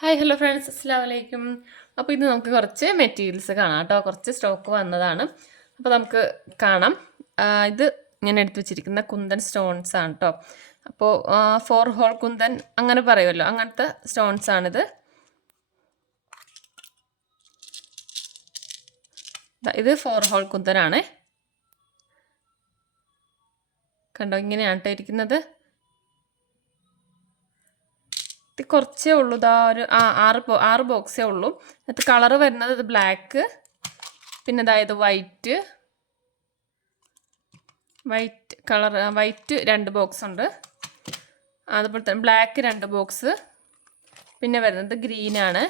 Hi hello friends അസ്സാം വലൈക്കും അപ്പോൾ ഇത് നമുക്ക് കുറച്ച് മെറ്റീരിയൽസ് കാണാം കേട്ടോ. കുറച്ച് സ്റ്റോക്ക് വന്നതാണ്. അപ്പോൾ നമുക്ക് കാണാം. ഇത് ഞാൻ എടുത്തു വെച്ചിരിക്കുന്ന കുന്തൻ സ്റ്റോൺസ് ആണ് കേട്ടോ. അപ്പോൾ ഫോർ ഹോൾ കുന്തൻ അങ്ങനെ പറയുമല്ലോ. അങ്ങനത്തെ സ്റ്റോൺസ് ആണിത്. ഇത് ഫോർ ഹോൾ കുന്തനാണ്. കണ്ടോ ഇങ്ങനെയാണ് കേട്ടോ ഇരിക്കുന്നത്. കുറച്ചേ ഉള്ളൂ. ഇതാ ഒരു ആ ആറ് ആറ് ബോക്സേ ഉള്ളൂ. അത് കളർ വരുന്നത് ഇത് ബ്ലാക്ക് പിന്നെ അതായത് വൈറ്റ് വൈറ്റ് കളർ വൈറ്റ് രണ്ട് ബോക്സ് ഉണ്ട്. അതുപോലെ തന്നെ ബ്ലാക്ക് രണ്ട് ബോക്സ് പിന്നെ വരുന്നത് ഗ്രീനാണ്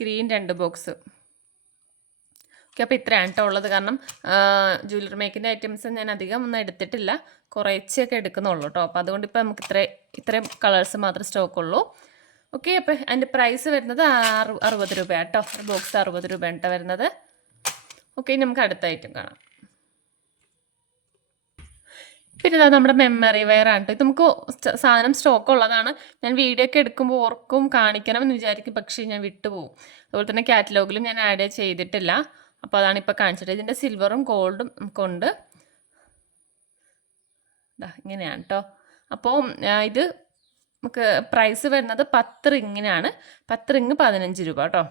ഗ്രീൻ രണ്ട് ബോക്സ് അപ്പോൾ ഇത്രയാണ് കേട്ടോ ഉള്ളത്. കാരണം ജ്വല്ലറി മേക്കിന്റെ ഐറ്റംസ് ഞാൻ അധികം ഒന്നും എടുത്തിട്ടില്ല. കുറേച്ചൊക്കെ എടുക്കുന്നുള്ളൂ കേട്ടോ അപ്പോൾ അതുകൊണ്ട് ഇപ്പോൾ നമുക്ക് ഇത്ര ഇത്രയും കളേഴ്സ് മാത്രമേ സ്റ്റോക്ക് ഉള്ളൂ. ഓക്കെ അപ്പോൾ അതിന്റെ പ്രൈസ് വരുന്നത് അറു അറുപത് രൂപ കേട്ടോ ഒരു ബോക്സ് അറുപത് രൂപ കേട്ടോ വരുന്നത്. ഓക്കെ നമുക്ക് അടുത്ത ഐറ്റം കാണാം. പിന്നെ ഇതാ നമ്മുടെ മെമ്മറി വെയർ ആണ് ഇത് നമുക്ക് സാധനം സ്റ്റോക്ക് ഉള്ളതാണ്. ഞാൻ വീഡിയോ ഒക്കെ എടുക്കുമ്പോൾ ഓർക്കും കാണിക്കണം എന്ന് വിചാരിക്കും. പക്ഷേ ഞാൻ വിട്ടുപോകും. അതുപോലെ തന്നെ കാറ്റലോഗിലും ഞാൻ ആഡ് ചെയ്തിട്ടില്ല. അപ്പോൾ അതാണ് ഇപ്പോൾ കാണിച്ചത്. ഇതിന്റെ സിൽവറും ഗോൾഡും കൊണ്ട് ദാ ഇങ്ങനെയാണ് കേട്ടോ അപ്പോൾ ഇത് നമുക്ക് പ്രൈസ് വരുന്നത് പത്ത് റിങ്ങിനാണ് പത്ത് റിങ് പതിനഞ്ച് രൂപ കേട്ടോ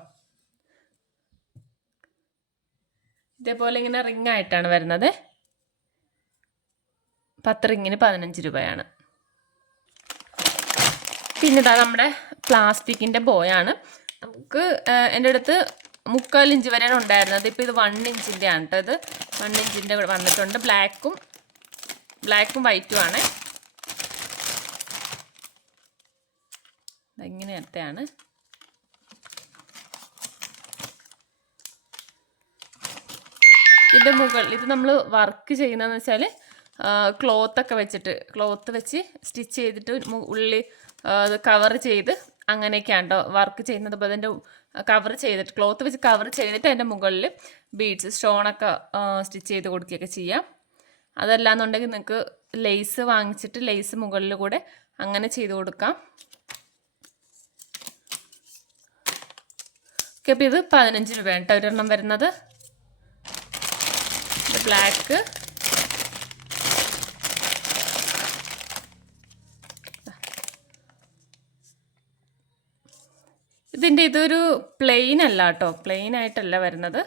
ഇതേപോലെ ഇങ്ങനെ റിങ് ആയിട്ടാണ് വരുന്നത്. പത്ത് റിങ്ങിന് പതിനഞ്ച് രൂപയാണ്. പിന്നെ ഇതാ നമ്മുടെ പ്ലാസ്റ്റിക്കിന്റെ ബോയാണ് നമുക്ക് എന്റെ അടുത്ത് മുക്കാൽ ഇഞ്ച് വരെയാണ് ഉണ്ടായിരുന്നത്. ഇപ്പോൾ ഇത് വൺ ഇഞ്ചിന്റെ ആണ് കേട്ടോ ഇത്. വൺ ഇഞ്ചിന്റെ വന്നിട്ടുണ്ട്. ബ്ലാക്കും ബ്ലാക്കും വൈറ്റും ആണ്. ഇങ്ങനത്തെയാണ് ഇതിന്റെ മുകൾ ഇത് നമ്മൾ വർക്ക് ചെയ്യുന്നതെന്ന് വെച്ചാൽ ക്ലോത്തൊക്കെ വെച്ചിട്ട് ക്ലോത്ത് വെച്ച് സ്റ്റിച്ച് ചെയ്തിട്ട് ഉള്ളി കവർ ചെയ്ത് അങ്ങനെയൊക്കെയാണ് കേട്ടോ വർക്ക് ചെയ്യുന്നത്. അപ്പോൾ അതിന്റെ കവർ ചെയ്തിട്ട് ക്ലോത്ത് വെച്ച് കവർ ചെയ്തിട്ട് അതിന്റെ മുകളിൽ ബീഡ്സ് സ്റ്റോണൊക്കെ സ്റ്റിച്ച് ചെയ്ത് കൊടുക്കുകയൊക്കെ ചെയ്യാം. അതല്ലാന്നുണ്ടെങ്കിൽ നിങ്ങൾക്ക് ലെയ്സ് വാങ്ങിച്ചിട്ട് ലെയ്സ് മുകളിൽ കൂടെ അങ്ങനെ ചെയ്ത് കൊടുക്കാം. ഓക്കെ അപ്പോൾ ഇത് പതിനഞ്ച് രൂപയാണ് കേട്ടോ. ഒരെണ്ണം വരുന്നത്. ബ്ലാക്ക് ഇതിന്റെ ഇതൊരു പ്ലെയിൻ അല്ല കേട്ടോ. പ്ലെയിൻ ആയിട്ടല്ല വരുന്നത്.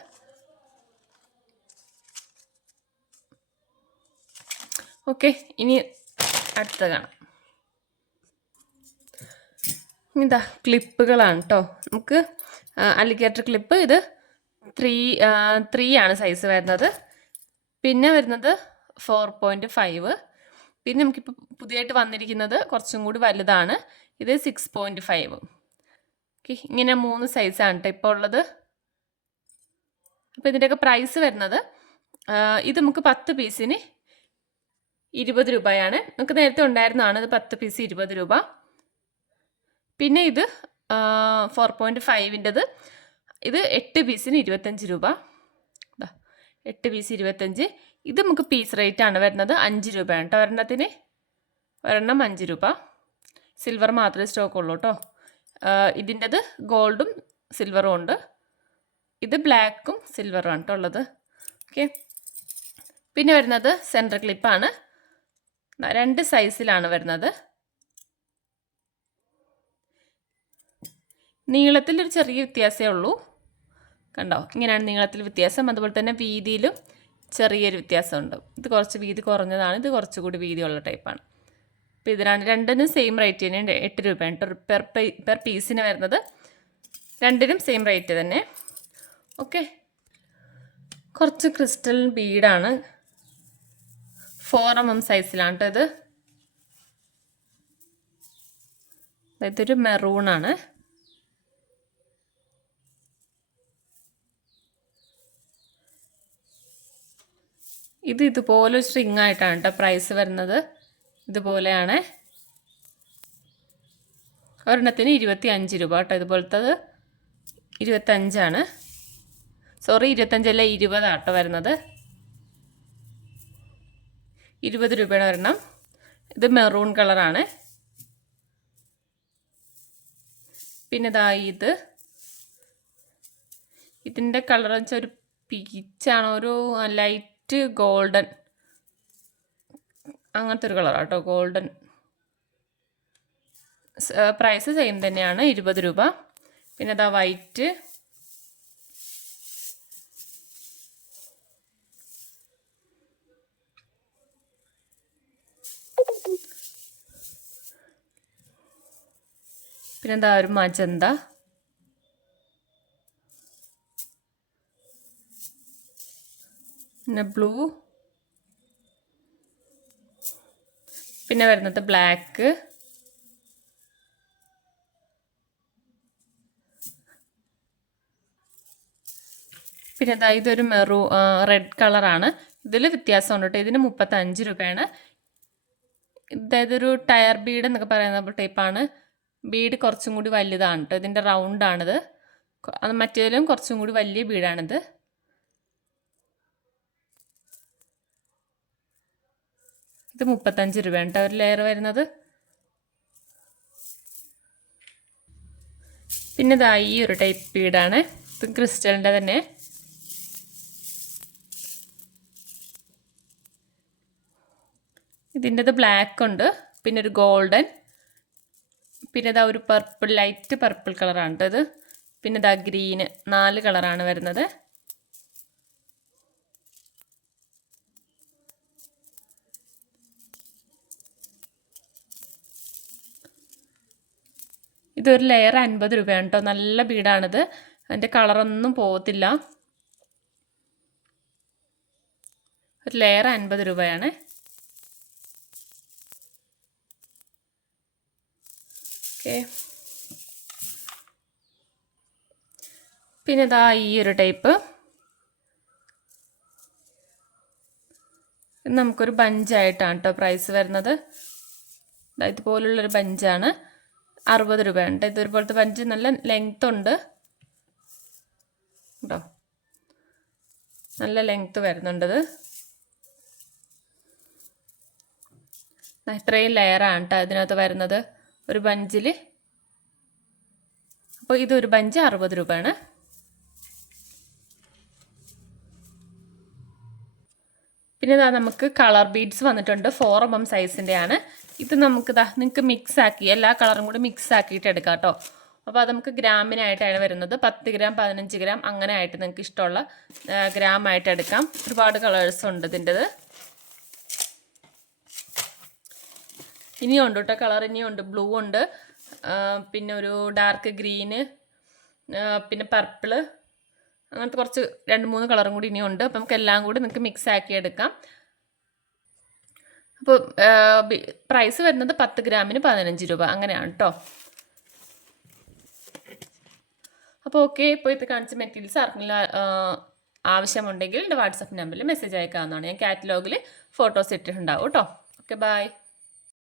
ഓക്കെ ഇനി അടുത്ത കാണാം. ഇതാ ക്ലിപ്പുകളാണ് കേട്ടോ നമുക്ക് അലിഗേറ്റർ ക്ലിപ്പ് ഇത് ത്രീ ത്രീ ആണ് സൈസ് വരുന്നത്. പിന്നെ വരുന്നത് ഫോർ പോയിന്റ് ഫൈവ് പിന്നെ നമുക്കിപ്പോൾ പുതിയതായിട്ട് വന്നിരിക്കുന്നത് കുറച്ചും കൂടി വലുതാണ്. ഇത് സിക്സ് പോയിന്റ് ഫൈവ് ഇങ്ങനെ മൂന്ന് സൈസാണ് കേട്ടോ ഇപ്പോൾ ഉള്ളത്. അപ്പോൾ ഇതിന്റെയൊക്കെ പ്രൈസ് വരുന്നത് ഇത് നമുക്ക് പത്ത് പീസിന് ഇരുപത് രൂപയാണ്. നമുക്ക് നേരത്തെ ഉണ്ടായിരുന്നതാണ് ഇത് പത്ത് പീസ് ഇരുപത് രൂപ. പിന്നെ ഇത് ഫോർ പോയിന്റ് ഫൈവിന്റെത് ഇത് എട്ട് പീസിന് ഇരുപത്തഞ്ച് രൂപ. എട്ട് പീസ് ഇരുപത്തഞ്ച്. ഇത് നമുക്ക് പീസ് റേറ്റ് ആണ് വരുന്നത് അഞ്ച് രൂപയാണ് കേട്ടോ ഒരെണ്ണത്തിന് ഒരെണ്ണം അഞ്ച് രൂപ. സിൽവർ മാത്രമേ സ്റ്റോക്ക് ഉള്ളൂ കേട്ടോ ഇതിന്റെത് ഗോൾഡും സിൽവറും ഉണ്ട്. ഇത് ബ്ലാക്കും സിൽവറും ആണ് ഉള്ളത്. ഓക്കെ. പിന്നെ വരുന്നത് സെന്റർ ക്ലിപ്പാണ്. രണ്ട് സൈസിലാണ് വരുന്നത്. നീളത്തിൽ ഒരു ചെറിയ വ്യത്യാസമേ ഉള്ളൂ. കണ്ടോ? ഇങ്ങനെയാണ് നീളത്തിൽ വ്യത്യാസം. അതുപോലെ തന്നെ വീതിയിലും ചെറിയൊരു വ്യത്യാസമുണ്ട്. ഇത് കുറച്ച് വീതി കുറഞ്ഞതാണ്. ഇത് കുറച്ചുകൂടി വീതിയുള്ള ടൈപ്പാണ്. അപ്പോൾ ഇതിനാണ് രണ്ടിനും സെയിം റേറ്റ് തന്നെയുണ്ട്. എട്ട് രൂപയാണ്. പെർ പെർ പീസിന് വരുന്നത് രണ്ടിനും സെയിം റേറ്റ് തന്നെ. ഓക്കെ കുറച്ച് ക്രിസ്റ്റൽ ബീഡാണ് ഫോർ എം എം സൈസിലാണ് കേട്ടോ ഇത് ഇതൊരു മെറൂണാണ് ഇത് ഇതുപോലെ ഒരു സ്ട്രിങ് ആയിട്ടാണ് കേട്ടോ പ്രൈസ് വരുന്നത്. ഇതുപോലെയാണ്. ഒരെണ്ണത്തിന് ഇരുപത്തി അഞ്ച് രൂപ കേട്ടോ. ഇതുപോലത്തത് ഇരുപത്തഞ്ചാണ് സോറി ഇരുപത്തഞ്ചല്ല ഇരുപതാണ് കേട്ടോ വരുന്നത്. ഇരുപത് രൂപയാണ് ഒരെണ്ണം. ഇത് മെറൂൺ കളറാണ്. പിന്നെ ഇതാ ഇത്. ഇതിന്റെ കളർ വെച്ചാൽ ഒരു പീച്ചാണ്. ഒരു ലൈറ്റ് ഗോൾഡൻ. അങ്ങനത്തെ ഒരു കളറാണ് കേട്ടോ ഗോൾഡൻ പ്രൈസ് സെയിം തന്നെയാണ് ഇരുപത് രൂപ. പിന്നെ അതാ വൈറ്റ് പിന്നെ എന്താ ഒരു മജന്ത. പിന്നെ ബ്ലൂ. പിന്നെ വരുന്നത് ബ്ലാക്ക് പിന്നെ ഇതാ ഇതൊരു മെറൂ റെഡ് കളറാണ് ഇതിൽ വ്യത്യാസമുണ്ട് കേട്ടോ. ഇതിന് മുപ്പത്തഞ്ച് രൂപയാണ്. അതായത് ഒരു ടയർ ബീഡ് എന്നൊക്കെ പറയുന്ന ടൈപ്പാണ് ബീഡ് കുറച്ചും കൂടി വലുതാണ് കേട്ടോ. ഇതിന്റെ റൗണ്ടാണിത് മറ്റേതിലും കുറച്ചും കൂടി വലിയ ബീഡാണിത് ഇത് മുപ്പത്തഞ്ച് രൂപയാണ് കേട്ടോ. ഒരു ലെയർ വരുന്നത്. പിന്നെ ഇതാ ഈ ഒരു ടൈപ്പ് ബീഡാണ് ഇത് ക്രിസ്റ്റലിന്റെ തന്നെ. ഇതിന്റെത് ബ്ലാക്ക് ഉണ്ട്. പിന്നെ ഒരു ഗോൾഡൻ പിന്നെ ഇതാ ഒരു പർപ്പിൾ ലൈറ്റ് പർപ്പിൾ കളറാണ് ഇത്. പിന്നെ ഇതാ ഗ്രീന് നാല് കളറാണ് വരുന്നത്. ഇതൊരു ലെയർ അൻപത് രൂപയാണ് കേട്ടോ നല്ല ബീഡാണിത്. അതിന്റെ കളറൊന്നും പോകത്തില്ല ഒരു ലെയർ അൻപത് രൂപയാണ്. ഓക്കെ. പിന്നെ ഇതാ ഈ ഒരു ടൈപ്പ്. നമുക്കൊരു ബഞ്ചായിട്ടാണ് കേട്ടോ പ്രൈസ് വരുന്നത്. ഇതുപോലുള്ളൊരു ബഞ്ചാണ്. അറുപത് രൂപയുണ്ട്. ഇതൊരുപോലത്തെ പഞ്ച് നല്ല ലെങ്ത് ഉണ്ട്. കേട്ടോ നല്ല ലെങ്ത് വരുന്നുണ്ടത് ഇത്രയും ലെയറാണ് കേട്ടോ ഇതിനകത്ത് വരുന്നത്. ഒരു ബഞ്ചിൽ അപ്പോൾ ഇതൊരു ബഞ്ച് അറുപത് രൂപയാണ്. പിന്നെ ഇതാ നമുക്ക് കളർ ബീഡ്സ് വന്നിട്ടുണ്ട് ഫോർ എം എം സൈസിന്റെയാണ് ഇത് നമുക്ക് ഇതാ നിങ്ങൾക്ക് മിക്സ് ആക്കി എല്ലാ കളറും കൂടി മിക്സ് ആക്കിയിട്ട് എടുക്കാം കേട്ടോ. അപ്പോൾ അത് നമുക്ക് ഗ്രാമിനായിട്ടാണ് വരുന്നത്. പത്ത് ഗ്രാം പതിനഞ്ച് ഗ്രാം അങ്ങനെ ആയിട്ട് നിങ്ങൾക്ക് ഇഷ്ടമുള്ള ഗ്രാം ആയിട്ട് എടുക്കാം. ഒരുപാട് കളേഴ്സ് ഉണ്ട് ഇതിന്റെത്. ഇനിയുണ്ട് കേട്ടോ കളർ ഇനിയുണ്ട് ബ്ലൂ ഉണ്ട്. പിന്നെ ഒരു ഡാർക്ക് ഗ്രീന് പിന്നെ പർപ്പിൾ അങ്ങനത്തെ കുറച്ച് രണ്ട് മൂന്ന് കളറും കൂടി ഇനിയുണ്ട് അപ്പം നമുക്ക് എല്ലാം കൂടി നിങ്ങൾക്ക് മിക്സ് ആക്കി എടുക്കാം അപ്പോൾ പ്രൈസ് വരുന്നത് പത്ത് ഗ്രാമിന് പതിനഞ്ച് രൂപ. അങ്ങനെയാണ് കേട്ടോ അപ്പോൾ ഓക്കെ ഇപ്പോൾ ഇത് കാണിച്ച മെറ്റീരിയൽസ് ആർക്കെങ്കിലും ആവശ്യമുണ്ടെങ്കിൽ എന്റെ വാട്സപ്പ് നമ്പറിൽ മെസ്സേജ് അയക്കാവുന്നതാണ്. ഞാൻ കാറ്റലോഗിൽ ഫോട്ടോസ് ഇട്ടിട്ടുണ്ടാവും കേട്ടോ ഓക്കെ ബൈ